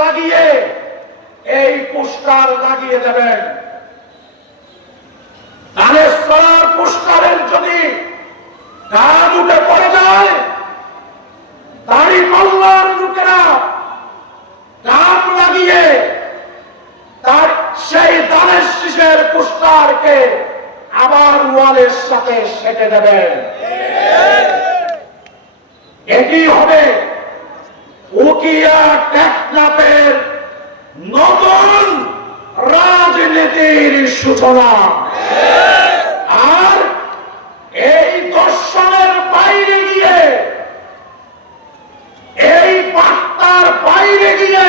লাগিয়ে এই পোস্টার লাগিয়ে দেবেন। ধানের স্তর পোস্টারের যদি গান উঠে পড়ে যায়, দাঁড়িপাল্লার লোকেরা গান লাগিয়ে তার সেই ধানের শীষের পোস্টারকে আবার ওয়ালের সাথে সেটে দেবেন। এটি হবে উকিয়া টেকনাফের নতুন রাজনীতির সূচনা। আর এই দর্শনের বাইরে গিয়ে, এই বার্তার বাইরে গিয়ে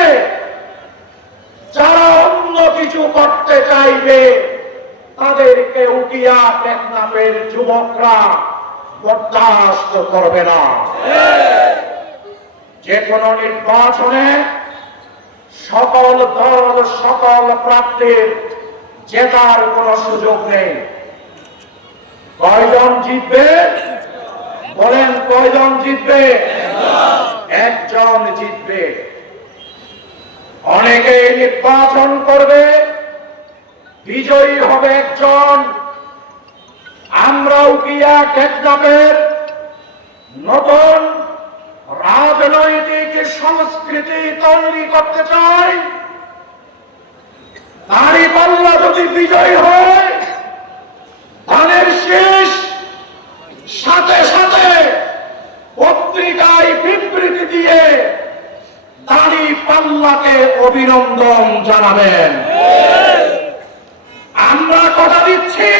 যারা অন্য কিছু করতে চাইবে তাদেরকে উকিয়া টেকনাফের যুবকরা বরদাস্ত করবে না। যে কোনো নির্বাচনে সকল দল সকল প্রার্থীর জেতার কোনো সুযোগ নেই। কয়জন জিতবে বলেন? কয়জন জিতবে? একজন জিতবে। অনেকে নির্বাচন করবে, বিজয়ী হবে একজন। আমরা উকিয়া টেকনাফের নতুন রাজনৈতিক সংস্কৃতি তৈরি করতে চাই। দাঁড়িপাল্লা যদি বিজয়ী হয়, ধানের শীষ সাথে সাথে পত্রিকায় বিবৃতি দিয়ে দাঁড়িপাল্লাকে অভিনন্দন জানাবেন। আমরা কথা দিচ্ছি,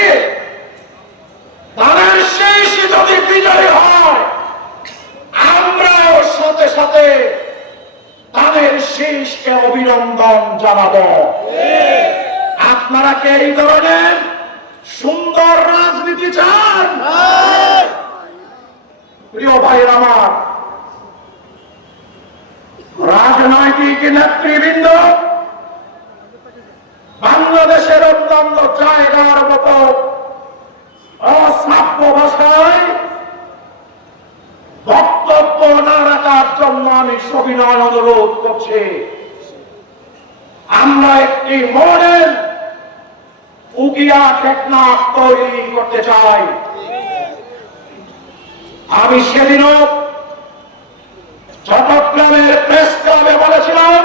ধানের শীষ যদি বিজয়ী হয়, আমরাও সাথে সাথে ধানের শীষকে অভিনন্দন জানাবো। আপনারা কি এই ধরনের সুন্দর রাজনীতি চান? প্রিয় ভাইরা আমার, রাজনৈতিক নেতৃবৃন্দ বাংলাদেশের অন্যান্য জায়গার মতো অশ্রাব্য ভাষায় বক্তব্য না রাখার জন্য আমি সবিনয় অনুরোধ করছি। আমরা একটি মডেল উকিয়া টেকনাফ তৈরি করতে চাই। আমি সেদিনও চট্টগ্রামের প্রেস ক্লাবে বলেছিলাম,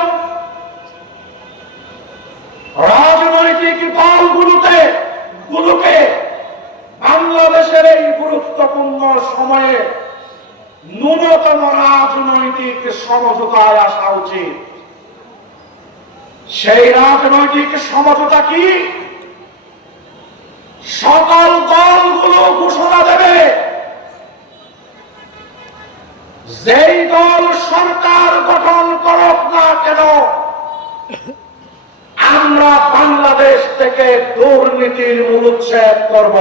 রাজনৈতিক দলগুলোকে বাংলাদেশের এই গুরুত্বপূর্ণ সময়ে ন্যূনতম রাজনৈতিক সমঝোতায় আসা উচিত। সেই রাজনৈতিক সমঝোতা কি? সকল দলগুলো ঘোষণা দেবে, যেই দল সরকার গঠন করুক না কেন, আমরা বাংলাদেশ থেকে দুর্নীতির মূলোচ্ছেদ করব।